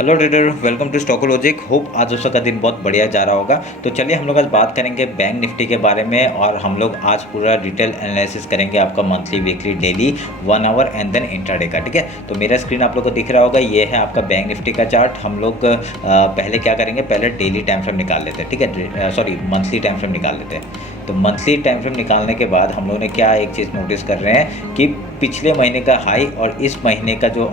Hello trader, welcome to Stockologic. Hope आज उसका दिन बहुत बढ़िया जा रहा होगा। तो चलिए हम लोग आज बात करेंगे बैंक निफ्टी के बारे में, और हम लोग आज पूरा डिटेल एनालिसिस करेंगे आपका monthly, weekly, daily, 1 hour and then intraday का। ठीक है, तो मेरा स्क्रीन आप लोग को दिख रहा होगा, ये है आपका बैंक निफ्टी का चार्ट। हम लोग पहले क्या करेंगे, पहले डेली टाइम फ्रेम निकाल लेते हैं। ठीक है, सॉरी मंथली टाइम फ्रेम निकाल लेते हैं। तो मंथली टाइम फ्रेम निकालने के बाद हम लोग ने क्या एक चीज़ नोटिस कर रहे हैं कि पिछले महीने का हाई और इस महीने का जो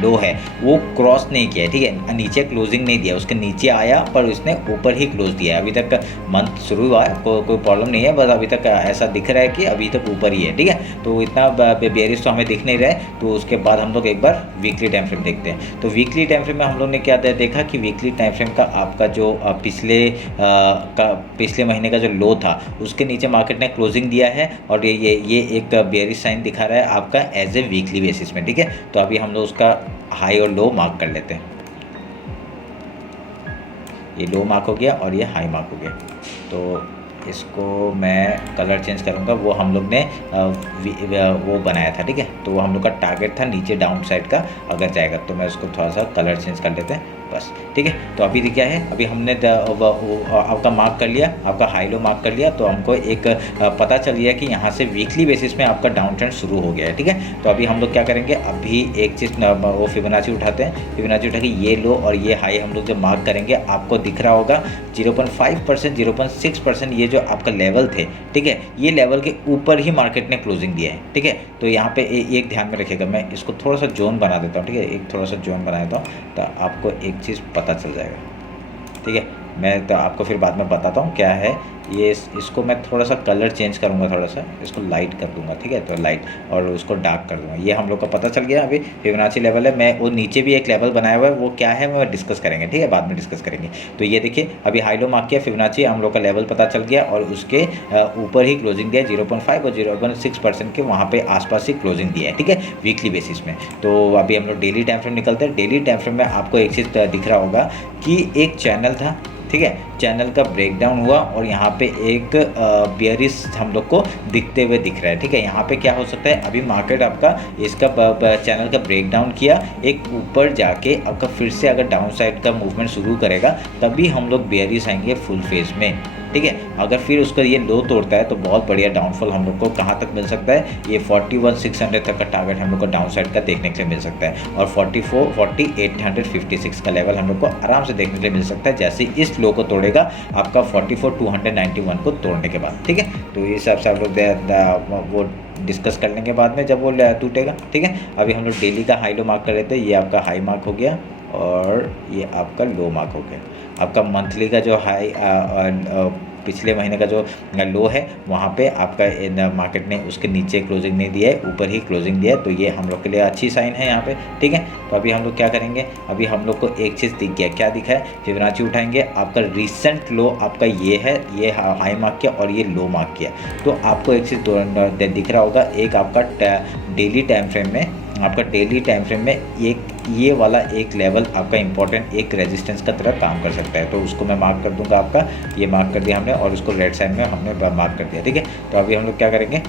लो है वो क्रॉस नहीं किया है। ठीक है, नीचे क्लोजिंग नहीं दिया, उसके नीचे आया पर उसने ऊपर ही क्लोज दिया है। अभी तक मंथ शुरू हुआ है, कोई प्रॉब्लम नहीं है, बस अभी तक ऐसा दिख रहा है कि अभी तक ऊपर ही है। ठीक है, तो इतना बेयरिश तो हमें दिख नहीं रहा है। तो उसके बाद हम लोग एक बार वीकली टाइम फ्रेम देखते हैं। तो वीकली टाइम फ्रेम में हम लोग ने क्या देखा कि वीकली टाइम फ्रेम का आपका जो पिछले महीने का जो लो था उसके नीचे मार्केट ने क्लोजिंग दिया है, और ये एक बेयरिश साइन दिखा रहा है आपका एज ए वीकली बेसिस में। ठीक है, तो अभी हम लोग उसका हाई और लो मार्क कर लेते हैं। ये लो मार्क हो गया और ये हाई मार्क हो गया। तो इसको मैं कलर चेंज करूँगा, वो हम लोग ने वो बनाया था। ठीक है, तो वो हम लोग का टारगेट था नीचे डाउन साइड का अगर जाएगा, तो मैं उसको थोड़ा सा कलर चेंज कर लेते हैं बस। ठीक है, तो अभी क्या है, अभी हमने आपका मार्क कर लिया, आपका हाई लो मार्क कर लिया, तो हमको एक पता चल गया कि यहाँ से वीकली बेसिस में आपका डाउन ट्रेंड शुरू हो गया है। ठीक है, तो अभी हम लोग क्या करेंगे, अभी एक चीज़ वो फिबोनाची उठाते हैं। फिबोनाची उठा के ये लो और ये हाई हम लोग जब मार्क करेंगे, आपको दिख रहा होगा 0.5%, 0.6% ये जो आपका लेवल थे, ठीक है, ये लेवल के ऊपर ही मार्केट ने क्लोजिंग दिया है। ठीक है, तो यहाँ पे एक ध्यान में रखिएगा, मैं इसको थोड़ा सा जोन बना देता हूँ। ठीक है, एक थोड़ा सा जोन बना देता हूँ, तो आपको एक चीज़ पता चल जाएगा। ठीक है, मैं तो आपको फिर बाद में बताता हूँ क्या है ये। इसको मैं थोड़ा सा कलर चेंज करूँगा, थोड़ा सा इसको लाइट कर दूँगा। ठीक है, तो लाइट और उसको डार्क कर दूँगा। ये हम लोग को पता चल गया अभी फिबोनाची लेवल है। मैं वो नीचे भी एक लेवल बनाया हुआ है, वो क्या है मैं डिस्कस करेंगे। ठीक है, बाद में डिस्कस करेंगे। तो ये देखिए, अभी हाई लो मार्क किया, फिबोनाची हम लोग का लेवल पता चल गया, और उसके ऊपर ही क्लोजिंग दिया 0.5 और 0.6% के वहाँ पे आसपास ही क्लोजिंग दिया है। ठीक है, वीकली बेसिस में। तो अभी हम लोग डेली टाइम फ्रेम निकलते हैं। डेली टाइम फ्रेम में आपको एक चीज़ दिख रहा होगा कि एक चैनल था। ठीक है, चैनल का ब्रेकडाउन हुआ और यहाँ पे एक बियरिश हम लोग को दिखते हुए दिख रहा है। ठीक है, यहाँ पे क्या हो सकता है, अभी मार्केट आपका इसका चैनल का ब्रेकडाउन किया, एक ऊपर जाके आपका फिर से अगर डाउन साइड का मूवमेंट शुरू करेगा, तभी हम लोग बियरिश आएंगे फुल फेज में। ठीक है, अगर फिर उसका ये लो तोड़ता है तो बहुत बढ़िया डाउनफॉल हम लोग को कहाँ तक मिल सकता है, ये 41,600 तक का टारगेट हम लोग को डाउन साइड का देखने के लिए मिल सकता है, और 48,856 का लेवल हम लोग को आराम से देखने के लिए मिल सकता है, जैसे इस लो को तोड़ेगा आपका 44,291 को तोड़ने के बाद। ठीक है, तो ये हिसाब से आप लोग वो डिस्कस कर लेंगे बाद में जब वो टूटेगा। ठीक है, अभी हम लोग डेली का हाई लो मार्क कर लेते हैं। ये आपका हाई मार्क हो गया और ये आपका लो मार्क हो गया। आपका मंथली का जो हाई पिछले महीने का जो लो है, वहाँ पे आपका मार्केट ने उसके नीचे क्लोजिंग नहीं दिया है, ऊपर ही क्लोजिंग दिया है, तो ये हम लोग के लिए अच्छी साइन है यहाँ पे। ठीक है, तो अभी हम लोग क्या करेंगे, अभी हम लोग को एक चीज़ दिख गया, क्या दिखा है, फिबोनाची उठाएंगे, आपका रिसेंट लो आपका ये है, ये हाई मार्क किया और ये लो मार्क किया। तो आपको एक चीज़ दिख रहा होगा, एक आपका डेली टाइम फ्रेम में, आपका डेली टाइम फ्रेम में ये वाला एक लेवल आपका इंपॉर्टेंट एक रेजिस्टेंस का तरह काम कर सकता है। तो उसको मैं मार्क कर दूंगा, आपका ये मार्क कर दिया हमने, और उसको रेड साइड में हमने मार्क कर दिया। ठीक है, तो अभी हम लोग क्या करेंगे,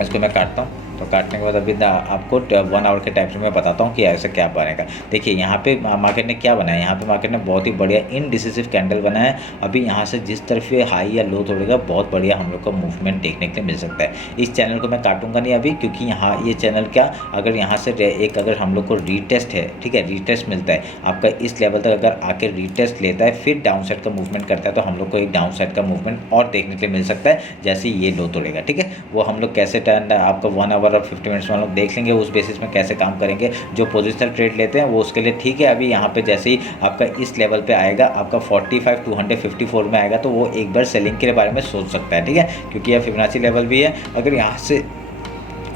इसको मैं काटता हूँ। तो काटने के बाद अभी आपको 1 आवर के टाइम फ्रेम में बताता हूँ कि ऐसा क्या बनेगा। देखिए, यहाँ पे मार्केट ने क्या बनाया, यहाँ पे मार्केट ने बहुत ही बढ़िया इनडिसिसिव कैंडल बनाया है। अभी यहाँ से जिस तरफ हाई या लो तोड़ेगा, बहुत बढ़िया हम लोग को मूवमेंट देखने के लिए मिल सकता है। इस चैनल को मैं काटूंगा नहीं अभी, क्योंकि यहाँ ये चैनल क्या, अगर यहाँ से एक अगर हम लोग को रीटेस्ट है, ठीक है, रीटेस्ट मिलता है आपका इस लेवल तक, अगर आके रीटेस्ट लेता है, फिर डाउन साइड का मूवमेंट करता है, तो हम लोग को एक डाउन साइड का मूवमेंट और देखने के लिए मिल सकता है, जैसे ये लो तोड़ेगा। ठीक है, वो हम लोग कैसे टर्न आपका 1 आवर और 50 मिनट्स में हम लोग देख लेंगे, उस बेसिस में कैसे काम करेंगे। जो पोजिशनल ट्रेड लेते हैं वो उसके लिए ठीक है। अभी यहाँ पे जैसे ही आपका इस लेवल पे आएगा, आपका 45,254 में आएगा, तो वो एक बार सेलिंग के बारे में सोच सकता है। ठीक है, क्योंकि यह फिबोनाची लेवल भी है। अगर यहाँ से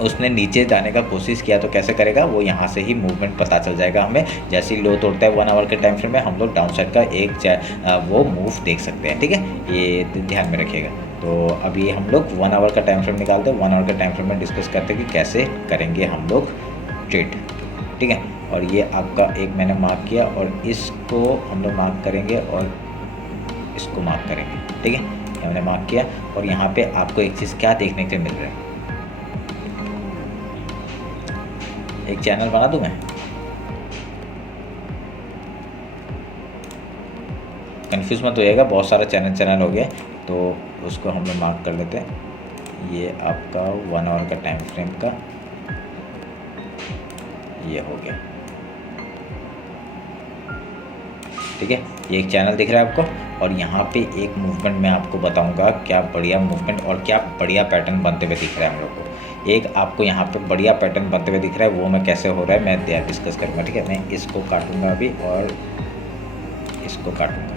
उसने नीचे जाने का कोशिश किया तो कैसे करेगा, वो यहाँ से ही मूवमेंट पता चल जाएगा हमें। जैसे ही लो तोड़ता है 1 आवर के टाइम फ्रेम में, हम लोग डाउन साइड का एक वो मूव देख सकते हैं। ठीक है, ये ध्यान में रखिएगा। तो अभी हम लोग 1 आवर का टाइम फ्रेम निकालते हैं। 1 आवर का टाइम फ्रेम में डिस्कस करते हैं कि कैसे करेंगे हम लोग ट्रेड। ठीक है, और ये आपका एक मैंने मार्क किया, और इसको हम लोग मार्क करेंगे और इसको मार्क करेंगे। ठीक है, ये मैंने मार्क किया, और यहाँ पे आपको एक चीज़ क्या देखने के लिए मिल रहा है, एक चैनल बना दूँ मैं, कंफ्यूज मत होइएगा, बहुत सारा चैनल हो गया, तो उसको हम लोग मार्क कर लेते हैं। ये आपका 1 आवर का टाइम फ्रेम का ये हो गया, ठीक है। ये एक चैनल दिख रहा है आपको, और यहाँ पे एक मूवमेंट मैं आपको बताऊंगा, क्या बढ़िया मूवमेंट और क्या बढ़िया पैटर्न बनते हुए दिख रहा है हम लोग को। एक आपको यहाँ पे बढ़िया पैटर्न बनते हुए दिख रहा है, वो मैं कैसे हो रहा है मैं डिस्कस करूँगा, ठीक है। मैं इसको काटूंगा अभी और इसको काटूंगा,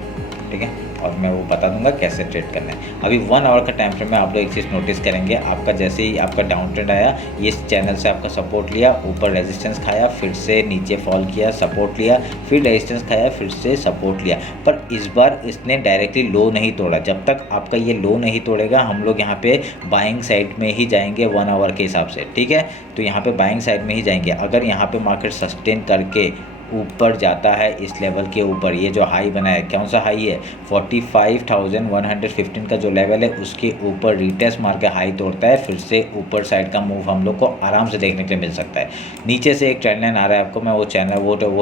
ठीक है, और मैं वो बता दूंगा कैसे ट्रेड करना है। अभी 1 आवर का टाइम फ्रेम में आप लोग एक चीज़ नोटिस करेंगे, आपका जैसे ही आपका डाउन ट्रेंड आया, ये चैनल से आपका सपोर्ट लिया, ऊपर रेजिस्टेंस खाया, फिर से नीचे फॉल किया, सपोर्ट लिया, फिर रेजिस्टेंस खाया, फिर से सपोर्ट लिया, पर इस बार इसने डायरेक्टली लो नहीं तोड़ा। जब तक आपका ये लो नहीं तोड़ेगा हम लोग यहाँ पे बाइंग साइड में ही जाएंगे 1 आवर के हिसाब से, ठीक है। तो यहाँ पे बाइंग साइड में ही जाएंगे। अगर यहाँ पे मार्केट सस्टेन करके ऊपर जाता है इस लेवल के ऊपर, ये जो हाई बना है, कौन सा हाई है, 45,115 का जो लेवल है उसके ऊपर रिटेस्ट मार के हाई तोड़ता है, फिर से ऊपर साइड का मूव हम लोग को आराम से देखने के लिए मिल सकता है। नीचे से एक ट्रेंड लाइन आ रहा है आपको, मैं वो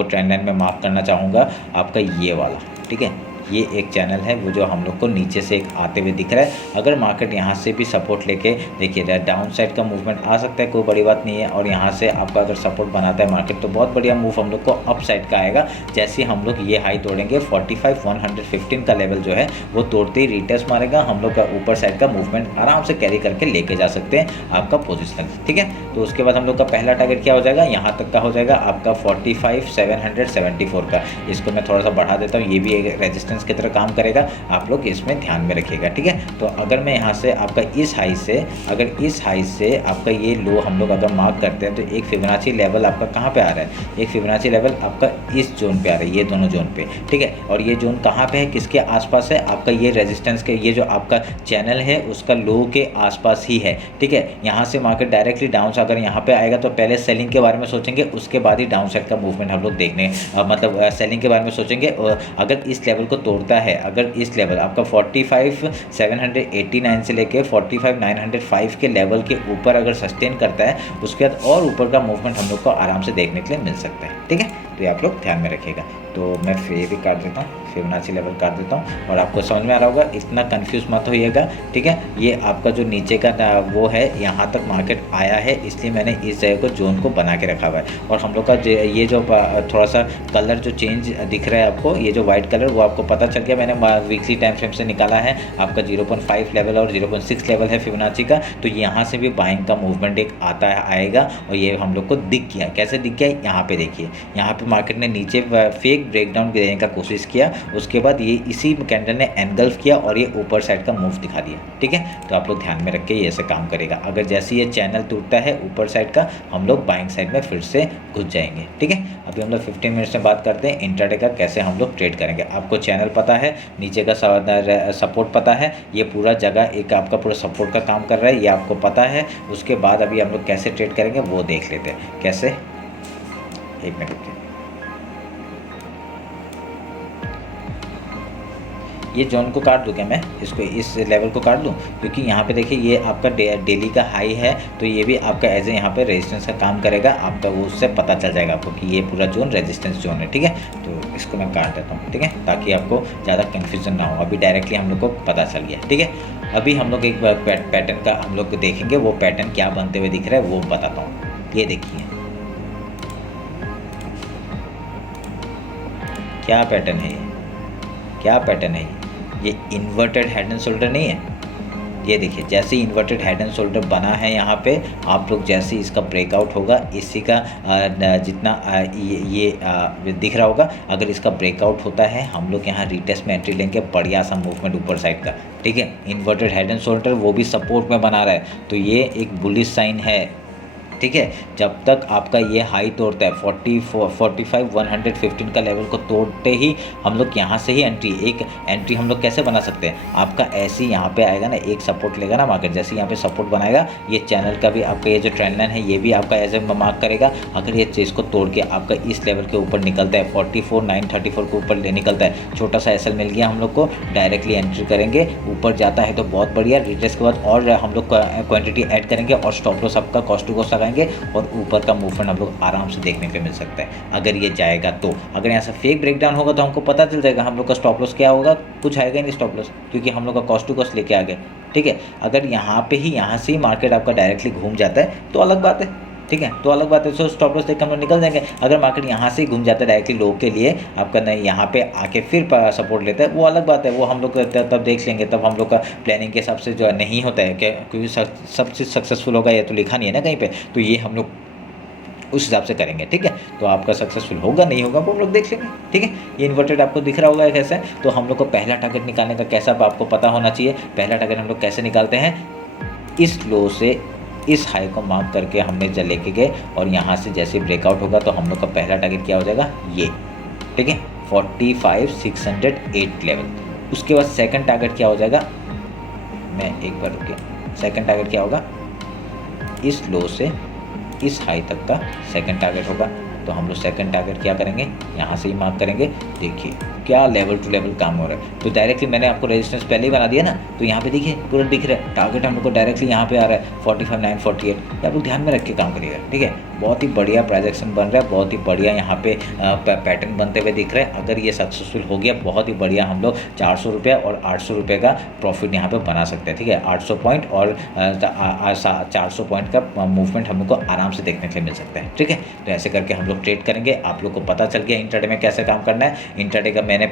ट्रेंड लाइन में मार्क करना चाहूँगा, आपका ये वाला, ठीक है। ये एक चैनल है वो जो हम लोग को नीचे से एक आते हुए दिख रहा है। अगर मार्केट यहाँ से भी सपोर्ट लेके देखिए, डाउन साइड का मूवमेंट आ सकता है, कोई बड़ी बात नहीं है, और यहाँ से आपका अगर सपोर्ट बनाता है मार्केट तो बहुत बढ़िया मूव हम लोग को अप साइड का आएगा। जैसे हम लोग ये हाई तोड़ेंगे 45,115 का लेवल जो है वो तोड़ते ही रिटेस्ट मारेगा, हम लोग का ऊपर साइड का मूवमेंट आराम से कैरी करके लेके जा सकते हैं आपका पोजिशन, ठीक है। तो उसके बाद हम लोग का पहला टारगेट क्या हो जाएगा, यहाँ तक का हो जाएगा आपका 45,774 का। इसको मैं थोड़ा सा बढ़ा देता हूँ, ये भी एक रेजिस्टेंस की तरह काम करेगा, आप लोग इसमें ध्यान में रखिएगा, ठीक है। तो अगर मैं यहाँ से आपका इस हाई से आपका ये लो हम लोग अगर मार्क करते हैं, तो एक फिबोनाची लेवल आपका कहाँ पे आ रहा है, एक फिबोनाची लेवल आपका इस जोन पे आ रहा है, ये दोनों जोन पे, ठीक है। और ये जोन कहाँ पे है, किसके आसपास है, आपका ये रेजिस्टेंस के, ये जो आपका चैनल है उसका लो के आसपास ही है, ठीक है। यहाँ से मार्केट डायरेक्टली डाउन से अगर यहाँ पे आएगा तो पहले सेलिंग के बारे में सोचेंगे, उसके बाद ही डाउन साइड का मूवमेंट हम लोग देखने मतलब सेलिंग के बारे में सोचेंगे। अगर इस लेवल को तोड़ता है, अगर इस लेवल आपका 45,789 से लेके 45,905 के लेवल के ऊपर अगर सस्टेन करता है, उसके बाद और ऊपर का मूवमेंट हम लोग को आराम से देखने के लिए मिल सकता है, ठीक है। तो ये आप लोग ध्यान में रखिएगा। तो मैं ये भी काट देता हूँ, फिबोनाची लेवल काट देता हूँ, और आपको समझ में आ रहा होगा, इतना कंफ्यूज मत होइएगा, ठीक है। ये आपका जो नीचे का वो है, यहाँ तक मार्केट आया है, इसलिए मैंने इस जगह को जोन को बना के रखा हुआ है। और हम लोग का ये जो थोड़ा सा कलर जो चेंज दिख रहा है आपको, ये जो वाइट कलर, वो आपको पता चल गया, मैंने वीकली टाइम फ्रेम से निकाला है। आपका 0.5 लेवल और 0.6 लेवल है फिबोनाची का, तो यहाँ से भी बाइंग का मूवमेंट एक आता है आएगा, और ये हम लोग को दिख गया। कैसे दिख गया, यहाँ पे देखिए, यहाँ पे मार्केट ने नीचे फेक ब्रेकडाउन देने का कोशिश किया, उसके बाद ये इसी कैंडल ने एनगल्फ किया और ये ऊपर साइड का मूव दिखा दिया, ठीक है। तो आप लोग ध्यान में रख के ये ऐसे काम करेगा। अगर जैसे ये चैनल टूटता है ऊपर साइड का, हम लोग बाइंग साइड में फिर से घुस जाएंगे, ठीक है। अभी हम लोग 15 मिनट्स में बात करते हैं इंट्राडे का, कैसे हम लोग ट्रेड करेंगे। आपको चैनल पता है, नीचे का सपोर्ट पता है, ये पूरा जगह एक आपका पूरा सपोर्ट का काम कर रहा है, ये आपको पता है। उसके बाद अभी हम लोग कैसे ट्रेड करेंगे वो देख लेते हैं। कैसे, एक मिनट रुकिए, ये जोन को काट दूँ क्या मैं, इसको इस लेवल को काट दूँ, क्योंकि यहाँ पे देखिए ये आपका डेली का हाई है, तो ये भी आपका एज ए यहाँ पे रेजिस्टेंस का काम करेगा, आपका वो उससे पता चल जाएगा आपको कि ये पूरा जोन रेजिस्टेंस जोन है, ठीक है। तो इसको मैं काट देता हूँ, ठीक है, ताकि आपको ज़्यादा कन्फ्यूजन ना हो। अभी डायरेक्टली हम लोग को पता चल गया, ठीक है। अभी हम लोग एक पैटर्न का हम लोग देखेंगे, वो पैटर्न क्या बनते हुए दिख रहा है वो बताता हूँ। ये देखिए क्या पैटर्न है, क्या पैटर्न है, ये इन्वर्टेड हेड एंड शोल्डर नहीं है। ये देखिए, जैसे इन्वर्टेड हेड एंड शोल्डर बना है यहाँ पे, आप लोग जैसे इसका ब्रेकआउट होगा, इसी का जितना ये दिख रहा होगा, अगर इसका ब्रेकआउट होता है हम लोग यहाँ रीटेस्ट में एंट्री लेंगे, बढ़िया सा मूवमेंट ऊपर साइड का, ठीक है। इन्वर्टेड हेड एंड शोल्डर वो भी सपोर्ट में बना रहा है, तो ये एक बुलिश साइन है, ठीक है। जब तक आपका ये हाई तोड़ता है 45,115 का लेवल को तोड़ते ही हम लोग यहाँ से ही एंट्री हम लोग कैसे बना सकते हैं, आपका ऐसे यहाँ पे आएगा ना, एक सपोर्ट लेगा ना मार्केट, जैसे यहाँ पे सपोर्ट बनाएगा, ये चैनल का भी आपका ये जो ट्रेंड लाइन है ये भी आपका ऐसे मार्क करेगा। अगर ये चीज़ को तोड़ के आपका इस लेवल के ऊपर निकलता है, 44,934 के ऊपर निकलता है, छोटा सा एसएल मिल गया हम लोग को, डायरेक्टली एंट्री करेंगे, ऊपर जाता है तो बहुत बढ़िया, रिटेस्ट के बाद और हम लोग क्वान्टिटी ऐड करेंगे और स्टॉप लॉस आपका कॉस्ट टू कॉस्ट लगाएंगे, जाएंगे और ऊपर का मूवमेंट हम लोग आराम से देखने को मिल सकता है अगर ये जाएगा तो। अगर यहाँ से फेक ब्रेकडाउन होगा तो हमको पता चल जाएगा हम लोग का स्टॉप लॉस क्या होगा, कुछ आएगा ही नहीं स्टॉप लॉस, क्योंकि हम लोग का कॉस्ट टू कॉस्ट लेके आ गए। ठीक है, अगर यहाँ पे ही यहाँ से ही मार्केट आपका डायरेक्टली घूम जाता है तो अलग बात है। ठीक है, तो अलग बात है, सो स्टॉप लॉस देख हम लोग निकल जाएंगे। अगर मार्केट यहाँ से ही घूम जाता है डायरेक्टली लो के लिए आपका, नहीं यहाँ पे आके फिर सपोर्ट लेता है, वो अलग बात है, वो हम लोग तब देख लेंगे। तब हम लोग का प्लानिंग के हिसाब से जो नहीं होता है क्या, क्योंकि सब चीज़ सक्सेसफुल होगा ये तो लिखा नहीं है ना कहीं पे, तो ये हम लोग उस हिसाब से करेंगे। ठीक है, तो आपका सक्सेसफुल होगा नहीं होगा वो हम लोग देख लेंगे। ठीक है, ये इन्वर्टेड आपको दिख रहा होगा कैसे, तो हम लोग को पहला टारगेट निकालने का कैसा आपको पता होना चाहिए। पहला टारगेट हम लोग कैसे निकालते हैं, इस लो से इस हाई को मार्क करके हमने जब लेके गए और यहाँ से जैसे ब्रेकआउट होगा तो हम लोग का पहला टारगेट क्या हो जाएगा ये। ठीक है, 45,608 लेवल। उसके बाद सेकंड टारगेट क्या हो जाएगा, मैं एक बार रुकिए, सेकंड टारगेट क्या होगा, इस लो से इस हाई तक का सेकंड टारगेट होगा। तो हम लोग सेकंड टारगेट क्या करेंगे, यहाँ से ही मार्क करेंगे। देखिए क्या लेवल टू लेवल काम हो रहा है। तो डायरेक्टली मैंने आपको रेजिस्टेंस पहले ही बना दिया ना, तो यहाँ पे देखिए पूरा दिख रहा है टारगेट हम लोग को डायरेक्टली यहाँ पे आ रहा है 45,948। ये आप लोग ध्यान में रख के काम करिएगा। ठीक है, बहुत ही बढ़िया प्राइजेक्शन बन रहा है, बहुत ही बढ़िया यहाँ पे पैटर्न बनते हुए दिख रहा है। अगर ये सक्सेसफुल हो गया बहुत ही बढ़िया, हम लोग 400 रुपये और 800 रुपये का प्रॉफिट यहाँ पे बना सकते हैं। ठीक है, 800 पॉइंट और 400 पॉइंट का मूवमेंट हम लोग को आराम से देखने के लिए मिल सकता है। ठीक है, तो ऐसे करके हम लोग ट्रेड करेंगे। आप लोग को पता चल गया इंट्राडे में कैसे काम करना है। इंट्राडे का मैंने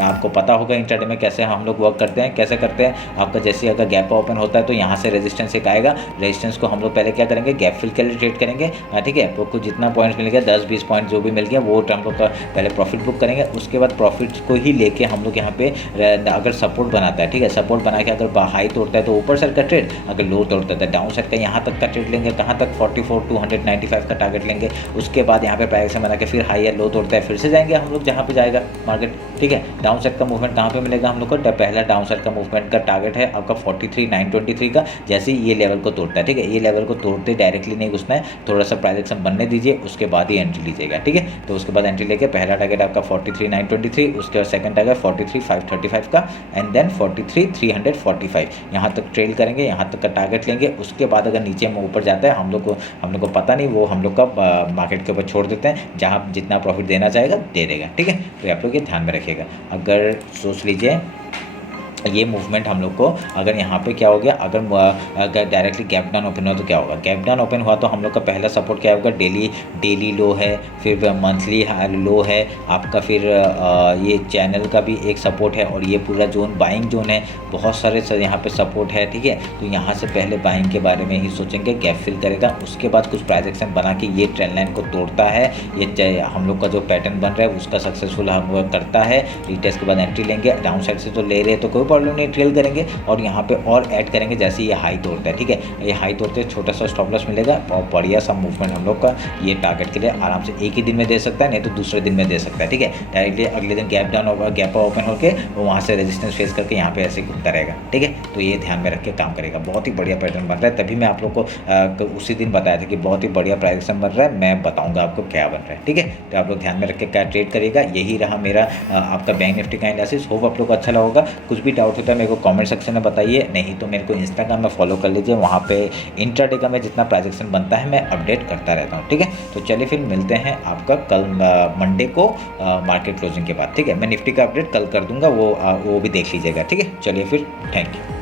आपको पता होगा इंट्राडे में कैसे हम लोग वर्क करते हैं, कैसे करते हैं। आपका जैसे अगर गैप ओपन होता है तो यहाँ से रेजिस्टेंस एक आएगा, रेजिस्टेंस को हम लोग पहले क्या करेंगे, गैप फिल के लिए ट्रेड करेंगे। ठीक है, आपको जितना पॉइंट्स मिल गया 10-20 पॉइंट जो भी मिल गया वो हम लोग का पहले प्रॉफिट बुक करेंगे। उसके बाद प्रॉफिट को ही लेके हम लोग यहाँ पे अगर सपोर्ट बनाता है, ठीक है, सपोर्ट बना के अगर हाई तोड़ता है तो ऊपर साइड का ट्रेड, अगर लो तोड़ता है तो डाउन साइड का यहाँ तक का ट्रेड लेंगे। कहाँ तक, 44,295 का टारगेट लेंगे। उसके बाद यहाँ पे प्राइस बना के फिर हाई या लो तोड़ता है फिर से जाएंगे हम लोग जहाँ पे जाएगा मार्केट। ठीक है, डाउन साइड का मूवमेंट कहाँ पे मिलेगा हम लोग को, पहला डाउन साइड का मूवमेंट का टारगेट है आपका 43,923 का। जैसे ही ये लेवल को तोड़ता है, ठीक है, ये लेवल को तोड़ते डायरेक्टली नहीं घुसना है, थोड़ा सा प्राइजेक्शन बनने दीजिए, उसके बाद ही एंट्री लीजिएगा। ठीक है, तो उसके बाद एंट्री लेके पहला टारगेट आपका 43,923, उसके बाद सेकंड टारगेट 43,535 का, एंड देन 43,345 यहाँ तक ट्रेल करेंगे, यहाँ तक का टारगेट लेंगे। उसके बाद अगर नीचे में ऊपर जाता है हम लोग को पता नहीं, वो हम लोग का मार्केट के ऊपर छोड़ देते हैं, जहाँ जितना प्रॉफिट देना चाहेगा दे देगा। ठीक है, तो आप लोग ये ध्यान में रखिएगा। अगर सोच लीजिए ये मूवमेंट हम लोग को अगर यहाँ पे क्या हो गया, अगर डायरेक्टली गैप डाउन ओपन हुआ तो क्या होगा, गैप डाउन ओपन हुआ तो हम लोग का पहला सपोर्ट क्या होगा, डेली लो है, फिर मंथली लो है आपका, फिर ये चैनल का भी एक सपोर्ट है, और ये पूरा जोन बाइंग जोन है, बहुत सारे यहाँ पे सपोर्ट है। ठीक है, तो यहाँ से पहले बाइंग के बारे में ही सोचेंगे, गैप फिल करेगा, उसके बाद कुछ प्राइजेक्शन बना के ये ट्रेंड लाइन को तोड़ता है, ये हम लोग का जो पैटर्न बन रहा है उसका सक्सेसफुल हम करता है, रिटेस्ट के बाद एंट्री लेंगे। डाउन साइड से तो ले रहे तो कोई प्रॉब्लम नहीं, ट्रेल करेंगे और यहाँ पे और ऐड करेंगे जैसे ये हाई तोड़ता है। ठीक है, ये हाई तोड़ते छोटा सा स्टॉप लॉस मिलेगा और बढ़िया सा मूवमेंट हम लोग का ये टारगेट के लिए आराम से एक ही दिन में दे सकता है, नहीं तो दूसरे दिन में दे सकता है। ठीक है, डायरेक्टली अगले दिन गैप डाउन होगा, गैप ओपन होकर वो वहाँ से रेजिस्टेंस फेस करके यहाँ पे ऐसे घूमता रहेगा। ठीक है, तो ये ध्यान में रख के काम करेगा, बहुत ही बढ़िया पैटर्न बन रहा है। तभी मैं आप लोग को उसी दिन बताया था कि बहुत ही बढ़िया प्राइजेक्शन बन रहा है, मैं बताऊँगा आपको क्या बन रहा है। ठीक है, तो आप लोग ध्यान में रख के क्या ट्रेड करिएगा। यही रहा मेरा आपका बैंक निफ्टी का एनालिसिस। होप आप लोग को अच्छा लगा। कुछ भी डाउट होता है मेरे को कमेंट सेक्शन में बताइए, नहीं तो मेरे को इंस्टाग्राम में फॉलो कर लीजिए, वहाँ पे इंट्राडे का मैं जितना प्राइजेक्शन बनता है मैं अपडेट करता रहता हूँ। ठीक है, तो चलिए फिर मिलते हैं आपका कल मंडे को मार्केट क्लोजिंग के बाद। ठीक है, मैं निफ्टी का अपडेट कल कर दूंगा, वो भी देख लीजिएगा। ठीक है, चलिए फिर, थैंक यू।